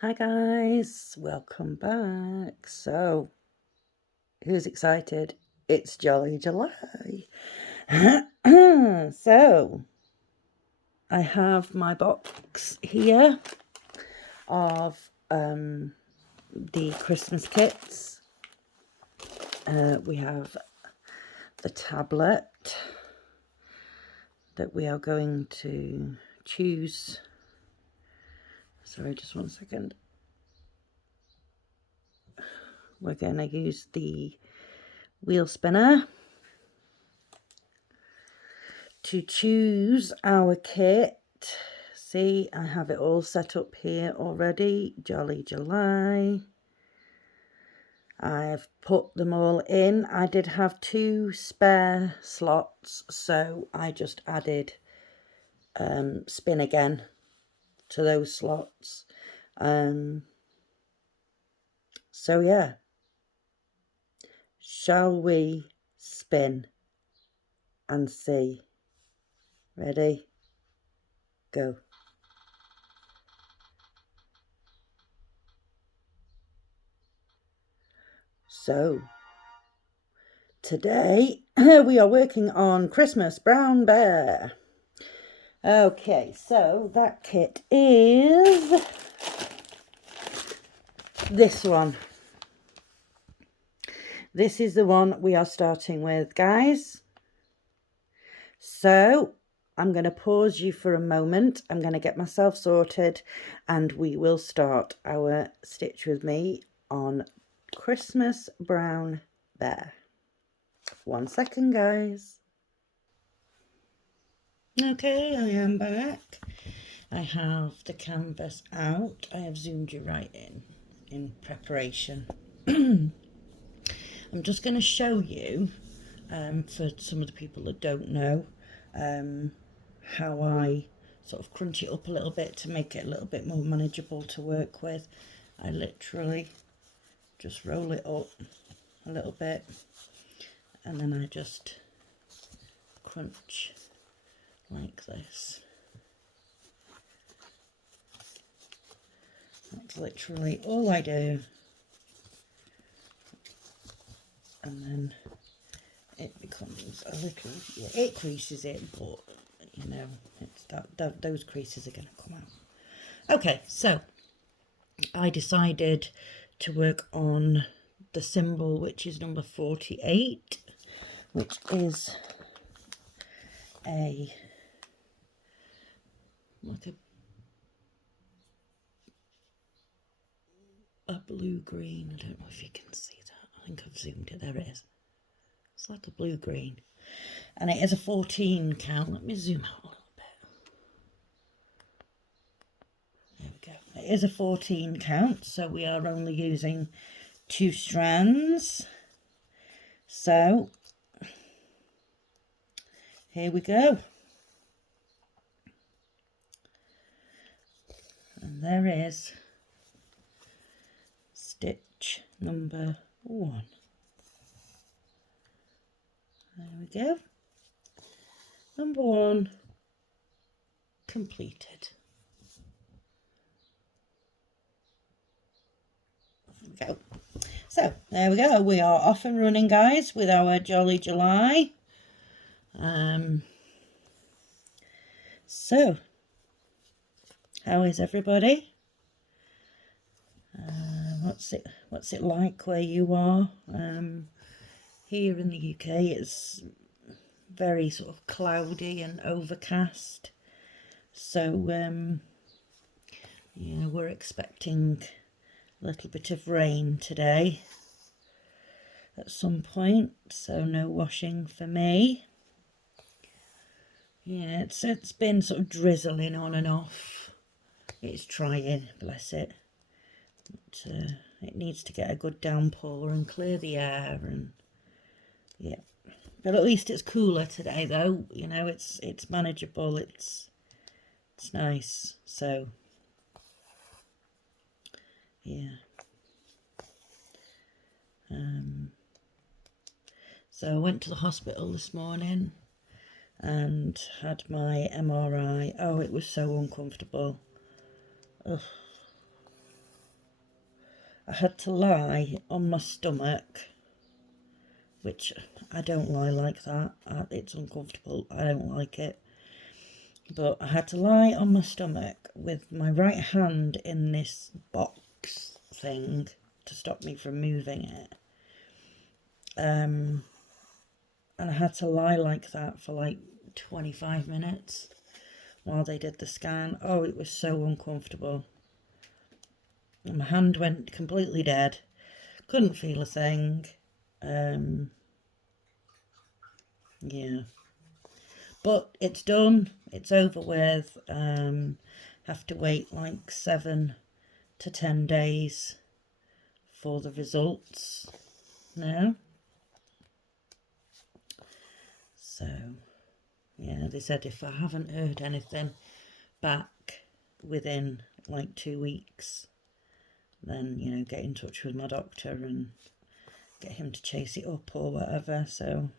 Hi guys, welcome back. So, who's excited? It's Jolly July. So, I have my box here of the Christmas kits. We have the tablet that we are going to choose. Sorry, just one second. We're going to use the wheel spinner to choose our kit. See, I have it all set up here already. Jolly July. I've put them all in. I did have 2 spare slots, so I just added spin again to those slots. So yeah, shall we spin and see? Ready? Go. So, today we are working on Christmas Brown Bear. Okay, so that kit is this one. This is the one we are starting with, guys. So I'm going to pause you for a moment. I'm going to get myself sorted and we will start our Stitch With Me on Christmas Brown Bear. 1 second, guys. Okay, I am back. I have the canvas out. I have zoomed you right in preparation. I'm just going to show you, for some of the people that don't know, how I sort of crunch it up a little bit to make it a little bit more manageable to work with. I literally just roll it up a little bit and then I just crunch like this. That's literally all I do. And then it becomes a little, it creases it, but you know, it's those creases are going to come out. Okay, so I decided to work on the symbol, which is number 48, which is like a blue-green. I don't know if you can see that. I think I've zoomed it. There it is. It's like a blue-green. And it is a 14 count. Let me zoom out a little bit. There we go. It is a 14 count, so we are only using 2 strands. So, here we go. And there is stitch number 1. There we go. Number 1 completed. There we go. So there we go. We are off and running, guys, with our Jolly July. So how is everybody? What's it like where you are? Here in the UK, it's very sort of cloudy and overcast. So yeah, we're expecting a little bit of rain today at some point, so no washing for me. Yeah, it's been sort of drizzling on and off. It's trying, bless it. But, it needs to get a good downpour and clear the air, and yeah. But at least it's cooler today, though. You know, it's manageable. It's nice. So yeah. So I went to the hospital this morning and had my MRI. Oh, it was so uncomfortable. Ugh. I had to lie on my stomach, which I don't lie like that. It's uncomfortable. I don't like it. But I had to lie on my stomach with my right hand in this box thing to stop me from moving it. And I had to lie like that for like 25 minutes while they did the scan. Oh, it was so uncomfortable. And my hand went completely dead. Couldn't feel a thing. Yeah. But it's done. It's over with. Have to wait like 7 to 10 days for the results now. So, yeah, they said if I haven't heard anything back within like 2 weeks, then, you know, get in touch with my doctor and get him to chase it up or whatever. So,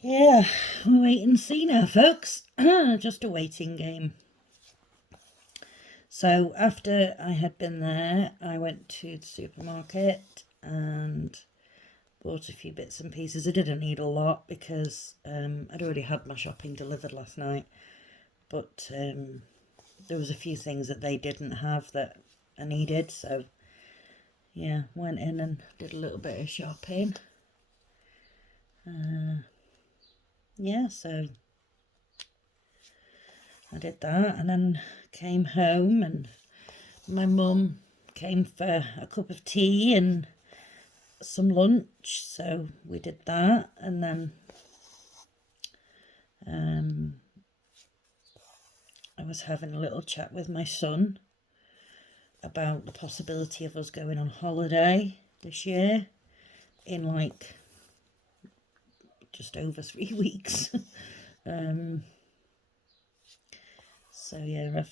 yeah, we'll wait and see now, folks. Just a waiting game. So after I had been there, I went to the supermarket and bought a few bits and pieces. I didn't need a lot because I'd already had my shopping delivered last night. But there was a few things that they didn't have that I needed. So, yeah, went in and did a little bit of shopping. Yeah, so I did that and then came home and my mum came for a cup of tea and some lunch, so we did that, and then I was having a little chat with my son about the possibility of us going on holiday this year in like just over 3 weeks. So yeah,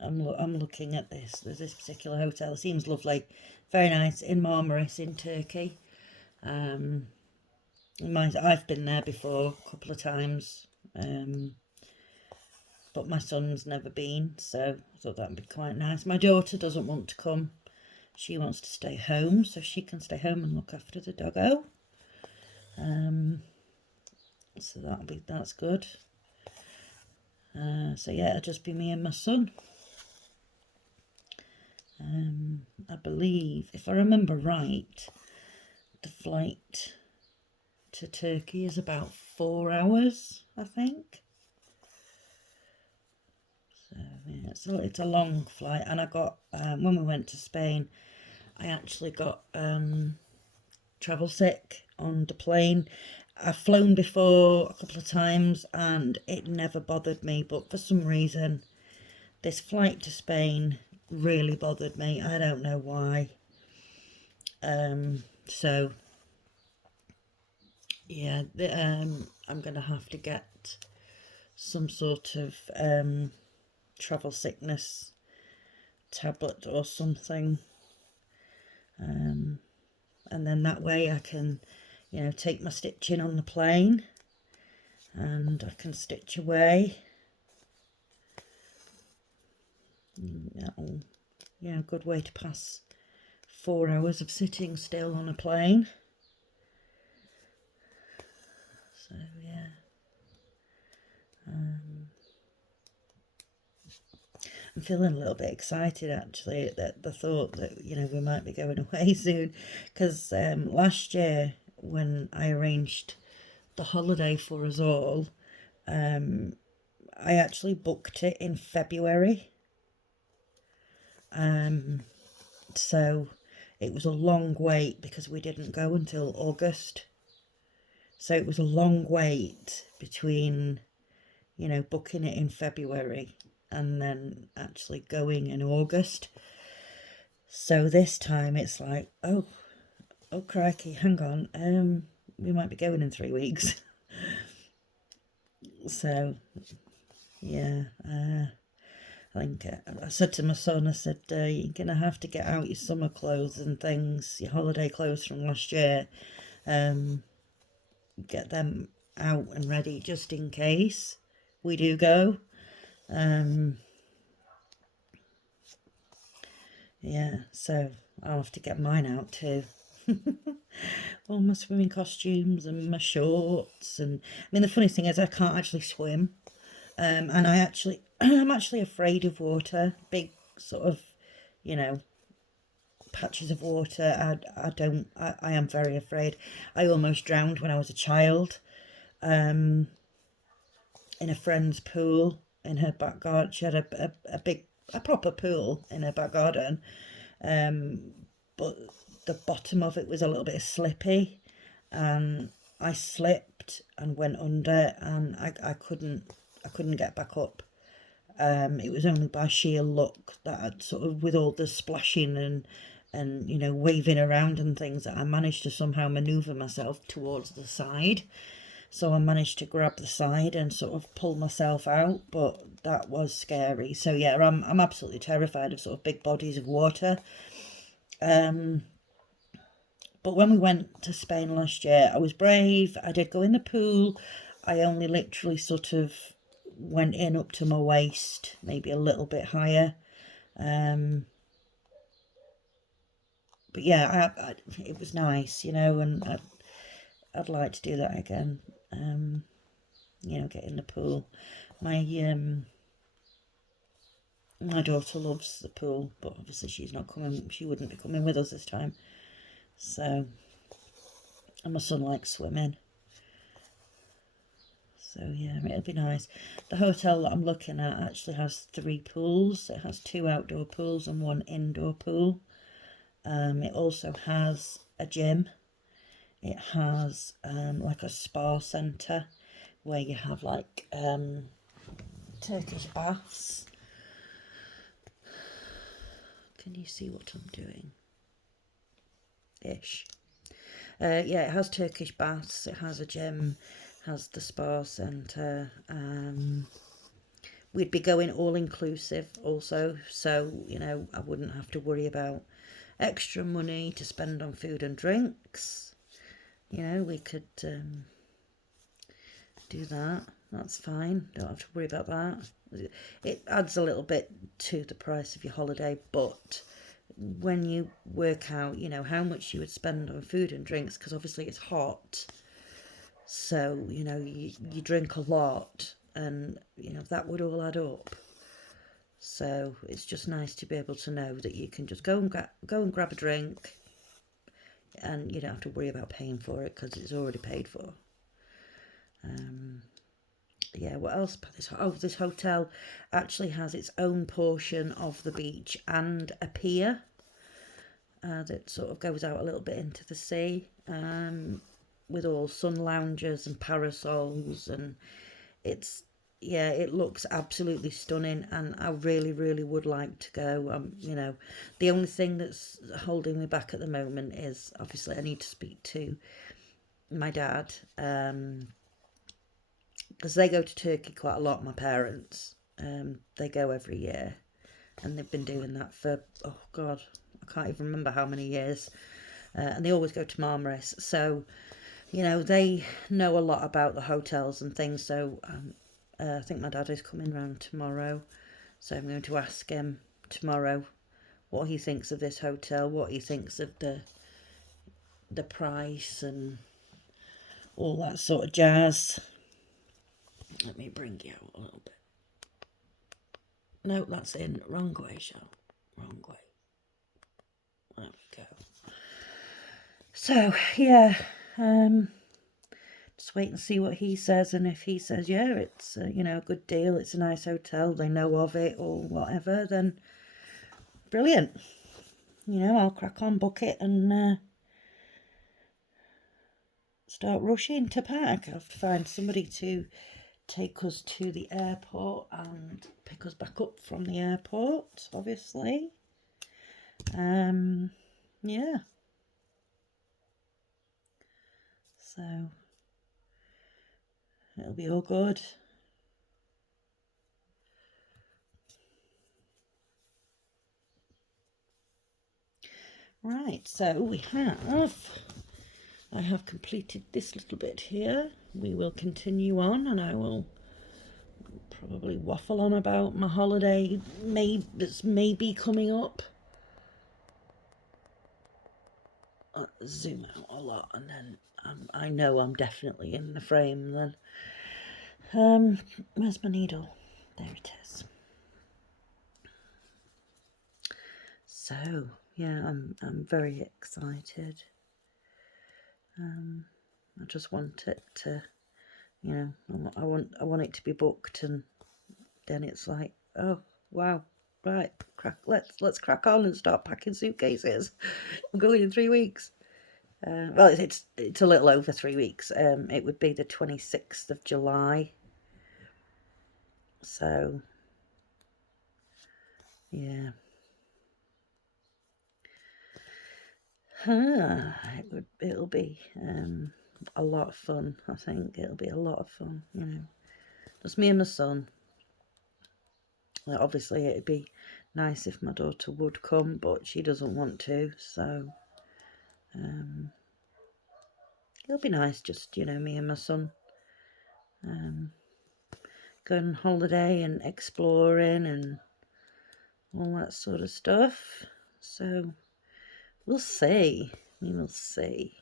I'm looking at this. There's this particular hotel. It seems lovely, very nice, in Marmaris in Turkey. I've been there before a couple of times, but my son's never been, so I thought that'd be quite nice. My daughter doesn't want to come. She wants to stay home, so she can stay home and look after the doggo. So that's good. So yeah, it'll just be me and my son. I believe, if I remember right, the flight to Turkey is about 4 hours, I think. So yeah, it's a long flight, and I got when we went to Spain, I actually got travel sick on the plane. I've flown before a couple of times and it never bothered me, but for some reason this flight to Spain really bothered me. I don't know why. So yeah, I'm gonna have to get some sort of travel sickness tablet or something, and then that way I can, you know, take my stitching on the plane and I can stitch away. Yeah, a good way to pass 4 hours of sitting still on a plane. So yeah, I'm feeling a little bit excited actually at the thought that, you know, we might be going away soon, because last year when I arranged the holiday for us all, I actually booked it in February. So it was a long wait because we didn't go until August. So it was a long wait between, you know, booking it in February and then actually going in August. So this time it's like, oh crikey, hang on, we might be going in 3 weeks. So yeah, I think I said to my son, I said, you're gonna have to get out your summer clothes and things, your holiday clothes from last year, get them out and ready just in case we do go. Yeah, Yeah, so I'll have to get mine out too. All my swimming costumes and my shorts, and I mean the funny thing is I can't actually swim, and I'm actually afraid of water. Big sort of, you know, patches of water. I am very afraid. I almost drowned when I was a child, in a friend's pool in her back garden. She had a proper pool in her back garden, but the bottom of it was a little bit slippy, and I slipped and went under, and I couldn't get back up. It was only by sheer luck that I'd sort of, with all the splashing and you know, waving around and things, that I managed to somehow maneuver myself towards the side. So I managed to grab the side and sort of pull myself out, but that was scary. So yeah, I'm absolutely terrified of sort of big bodies of water. But when we went to Spain last year, I was brave. I did go in the pool. I only literally sort of went in up to my waist, maybe a little bit higher. But yeah, it was nice, you know, and I'd like to do that again. You know, get in the pool. My my daughter loves the pool, but obviously she's not coming. She wouldn't be coming with us this time. So, and my son likes swimming. So yeah, it'll be nice. The hotel that I'm looking at actually has 3 pools. It has 2 outdoor pools and 1 indoor pool. It also has a gym. It has like a spa centre where you have like Turkish baths. Can you see what I'm doing? Ish. Yeah, it has Turkish baths. It has a gym. Has the spa centre. We'd be going all inclusive also, so you know I wouldn't have to worry about extra money to spend on food and drinks. You know, we could do that. That's fine. Don't have to worry about that. It adds a little bit to the price of your holiday, but when you work out, you know, how much you would spend on food and drinks, because obviously it's hot, so you know you drink a lot, and you know that would all add up. So it's just nice to be able to know that you can just go and grab a drink, and you don't have to worry about paying for it because it's already paid for. Yeah, what else? This hotel actually has its own portion of the beach and a pier that sort of goes out a little bit into the sea, with all sun loungers and parasols, and it's, yeah, it looks absolutely stunning, and I really, really would like to go. You know, the only thing that's holding me back at the moment is obviously I need to speak to my dad, because they go to Turkey quite a lot, my parents. They go every year, and they've been doing that for, oh God, I can't even remember how many years. And they always go to Marmaris. So, you know, they know a lot about the hotels and things. So I think my dad is coming round tomorrow. So I'm going to ask him tomorrow what he thinks of this hotel, what he thinks of the price and all that sort of jazz. Let me bring you out a little bit. No, that's in. Wrong way, Shell. Wrong way. There we go. So, yeah. Just wait and see what he says. And if he says, yeah, it's, you know, a good deal, it's a nice hotel, they know of it or whatever, then brilliant. You know, I'll crack on, book it, and start rushing to pack. I'll have to find somebody to take us to the airport and pick us back up from the airport, obviously. Yeah. So it'll be all good. Right, so I have completed this little bit here. We will continue on, and I will probably waffle on about my holiday that's maybe coming up. zoom out a lot, and then I know I'm definitely in the frame then. Where's my needle? There it is. So yeah, I'm very excited. I just want it to, you know, I want it to be booked, and then it's like, oh wow, right, let's crack on and start packing suitcases. I'm going in 3 weeks. Well, it's a little over 3 weeks. It would be the 26th of July. So yeah. It'll be a lot of fun. I think it'll be a lot of fun, you know. Just me and my son. Well, obviously, it'd be nice if my daughter would come, but she doesn't want to. So it'll be nice, just, you know, me and my son going on holiday and exploring and all that sort of stuff. So we'll see. We will see.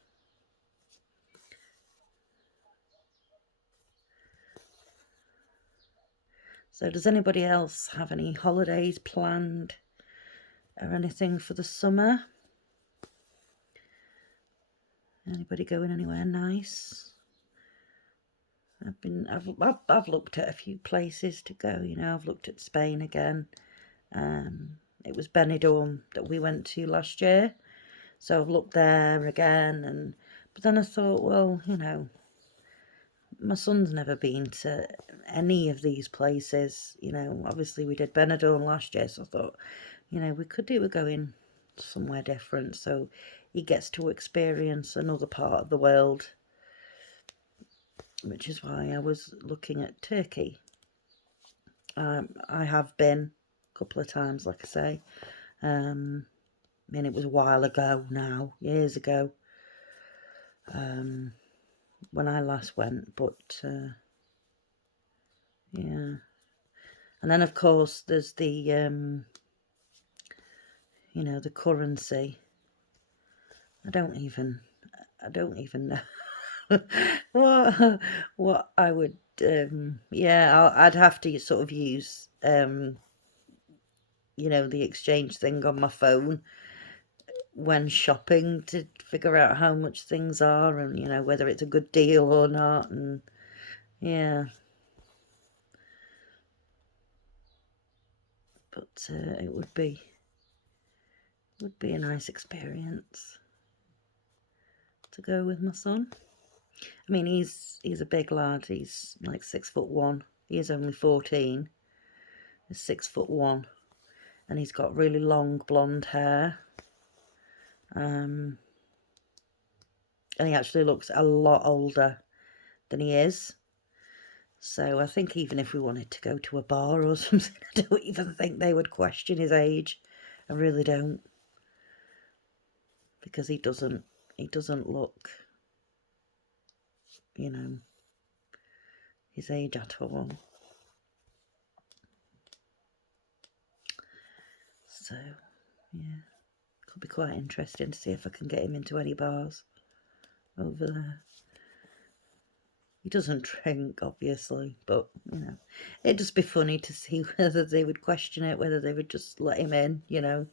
So does anybody else have any holidays planned or anything for the summer? Anybody going anywhere nice? I've looked at a few places to go. You know, I've looked at Spain again. It was Benidorm that we went to last year, so I've looked there again. But then I thought, well, you know, my son's never been to any of these places. You know, obviously we did Benidorm last year, so I thought, you know, we could do with going somewhere different, so he gets to experience another part of the world, which is why I was looking at Turkey. I have been a couple of times, like I say. I mean, it was a while ago now, years ago, when I last went, but yeah. And then, of course, there's the, you know, the currency. I don't even know what I would, yeah, I'd have to sort of use, you know, the exchange thing on my phone when shopping to figure out how much things are, and, you know, whether it's a good deal or not, and yeah. But it would be a nice experience to go with my son. I mean, he's a big lad. He's like 6'1". He is only 14. He's 6'1", and he's got really long blonde hair. And he actually looks a lot older than he is. So I think even if we wanted to go to a bar or something, I don't even think they would question his age. I really don't, because he doesn't look, you know, his age at all. So yeah, could be quite interesting to see if I can get him into any bars over there. He doesn't drink, obviously, but, you know, it'd just be funny to see whether they would question it, whether they would just let him in, you know.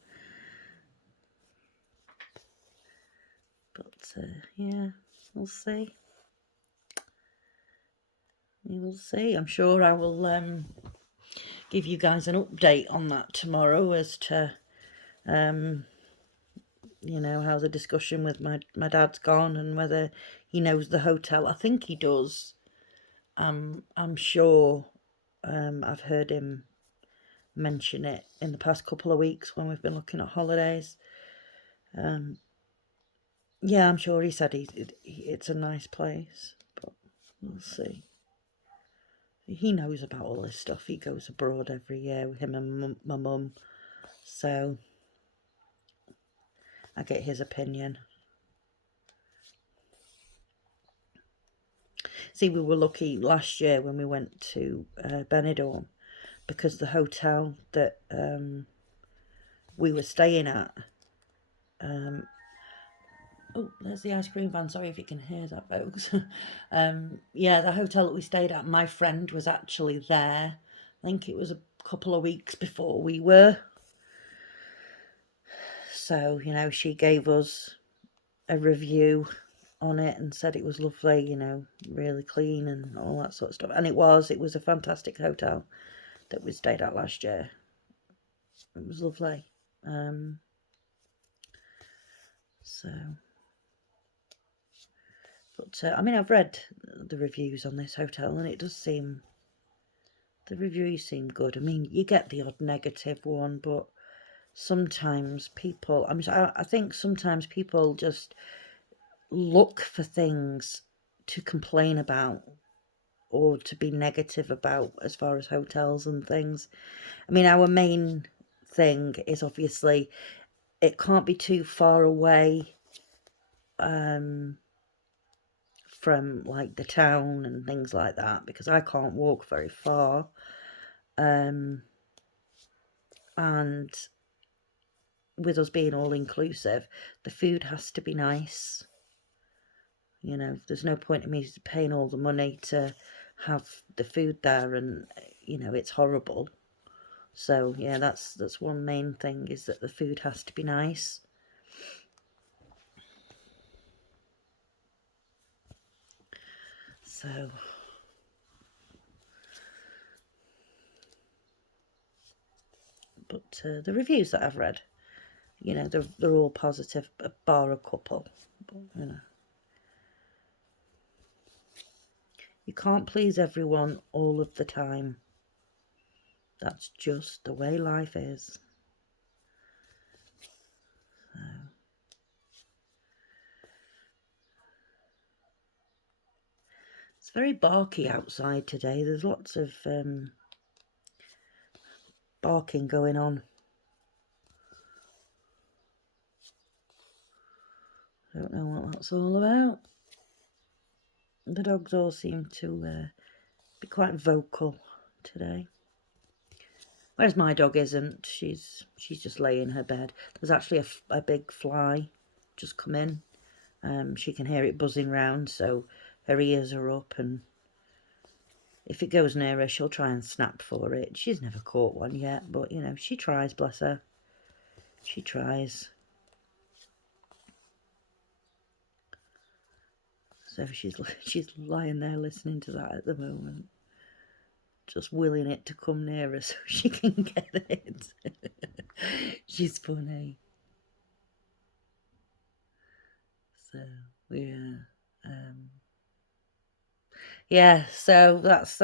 But yeah, we'll see. We will see. I'm sure I will give you guys an update on that tomorrow as to, you know, how the discussion with my dad's gone and whether he knows the hotel. I think he does. I'm sure. I've heard him mention it in the past couple of weeks when we've been looking at holidays. Yeah, I'm sure he said it's a nice place, but we'll see. He knows about all this stuff. He goes abroad every year with him and my mum, so I get his opinion. See, we were lucky last year when we went to Benidorm, because the hotel that we were staying at, Oh, there's the ice cream van. Sorry if you can hear that, folks. Yeah, the hotel that we stayed at, my friend was actually there. I think it was a couple of weeks before we were. So, she gave us a review on it and said it was lovely, really clean and all that sort of stuff. And it was a fantastic hotel that we stayed at last year. It was lovely. So, but I mean, I've read the reviews on this hotel, and the reviews seem good. I mean, you get the odd negative one, but sometimes people, I think sometimes people just look for things to complain about or to be negative about as far as hotels and things. I mean, our main thing is obviously it can't be too far away from like the town and things like that, because I can't walk very far. And with us being all inclusive, the food has to be nice. There's no point in me paying all the money to have the food there and it's horrible. So yeah, that's one main thing, is that the food has to be nice. So but the reviews that I've read, they're all positive, bar a couple. But, you can't please everyone all of the time. That's just the way life is. So. It's very barky outside today. There's lots of barking going on. I don't know what that's all about. The dogs all seem to be quite vocal today. Whereas my dog isn't. She's just laying in her bed. There's actually a big fly just come in. She can hear it buzzing round, so her ears are up, and if it goes near her, she'll try and snap for it. She's never caught one yet, but, she tries, bless her. She tries. So she's lying there listening to that at the moment. Just willing it to come near her so she can get it. She's funny. So, yeah. Yeah, so that's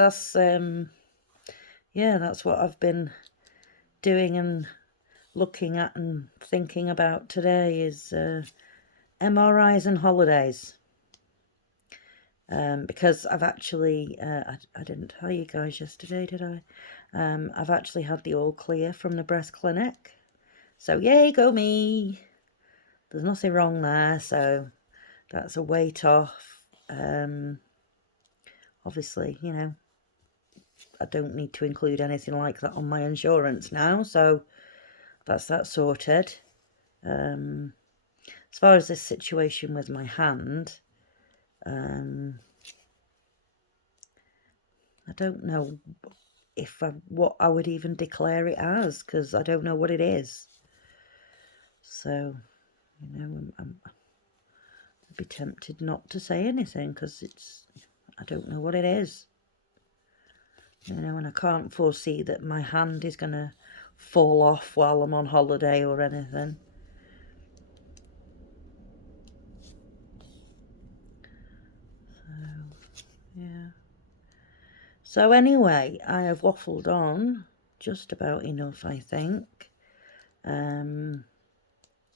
what I've been doing and looking at and thinking about today, is MRIs and holidays. Because I've actually, I didn't tell you guys yesterday, did I? I've actually had the all clear from the breast clinic. So yay, go me. There's nothing wrong there, so that's a weight off. Obviously, I don't need to include anything like that on my insurance now, so that's that sorted. As far as this situation with my hand, I don't know what I would even declare it as, because I don't know what it is. So, I'd be tempted not to say anything, because I don't know what it is. And I can't foresee that my hand is going to fall off while I'm on holiday or anything. So, yeah. So anyway, I have waffled on just about enough, I think.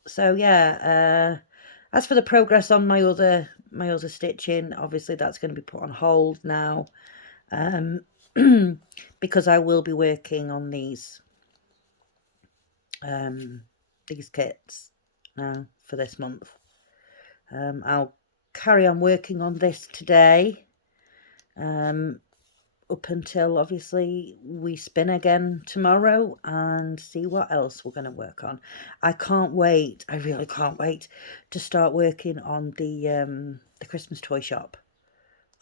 So yeah, as for the progress on my other stitching, obviously that's going to be put on hold now, because I will be working on these kits now for this month. I'll carry on working on this today. up until obviously we spin again tomorrow and see what else we're going to work on. I can't wait. I really can't wait to start working on the Christmas toy shop.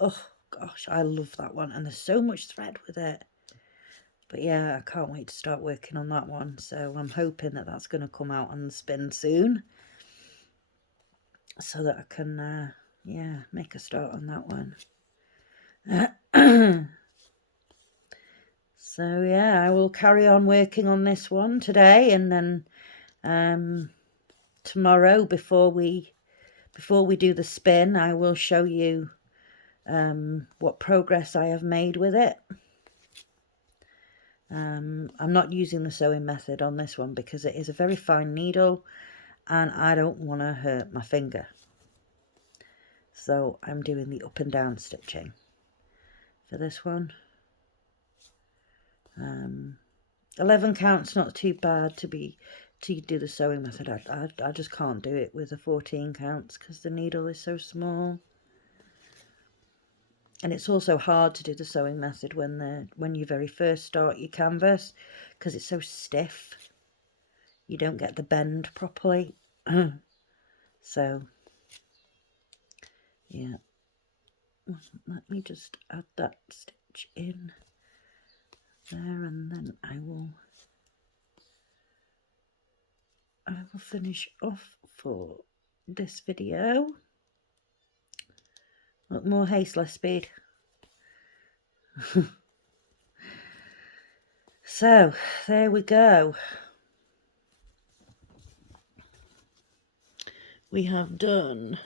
Oh gosh, I love that one, and there's so much thread with it. But yeah, I can't wait to start working on that one. So I'm hoping that that's going to come out on the spin soon, so that I can yeah, make a start on that one. So yeah, I will carry on working on this one today, and then tomorrow before we do the spin, I will show you what progress I have made with it. I'm not using the sewing method on this one because it is a very fine needle and I don't want to hurt my finger. So I'm doing the up and down stitching for this one. 11 count's not too bad to do the sewing method. I just can't do it with the 14 counts because the needle is so small. And it's also hard to do the sewing method when you very first start your canvas because it's so stiff. You don't get the bend properly. So yeah, let me just add that stitch in there, and then I will finish off for this video. Look, more haste, less speed. So there we go. We have done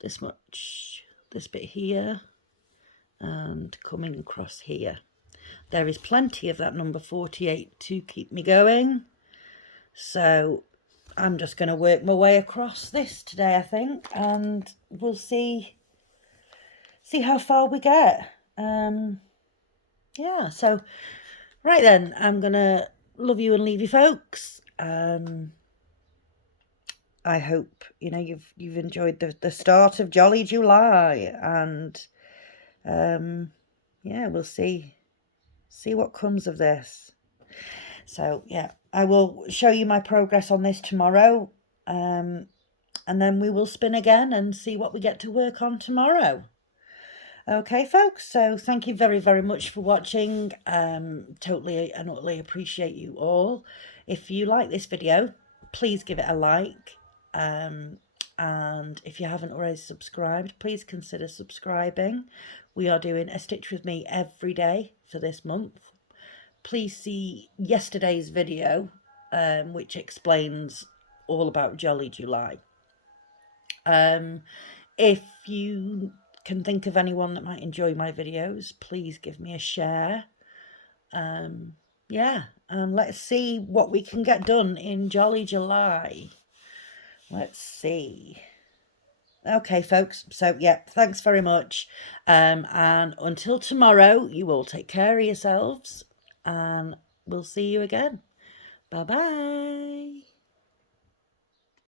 this much, this bit here, and coming across here. There is plenty of that number 48 to keep me going. So I'm just going to work my way across this today, I think, and we'll see how far we get. Yeah, so right then, I'm going to love you and leave you, folks. I hope you've enjoyed the start of Jolly July, and yeah, we'll see what comes of this. So yeah, I will show you my progress on this tomorrow, and then we will spin again and see what we get to work on tomorrow. Okay, folks, so thank you very, very much for watching. Totally and utterly appreciate you all. If you like this video, please give it a like. And if you haven't already subscribed, please consider subscribing. We are doing a Stitch With Me every day for this month. Please see yesterday's video, which explains all about Jolly July. If you can think of anyone that might enjoy my videos, please give me a share. Yeah, and let's see what we can get done in Jolly July. Let's see. Okay, folks, so yeah, thanks very much, and until tomorrow, you all take care of yourselves, and we'll see you again. Bye bye.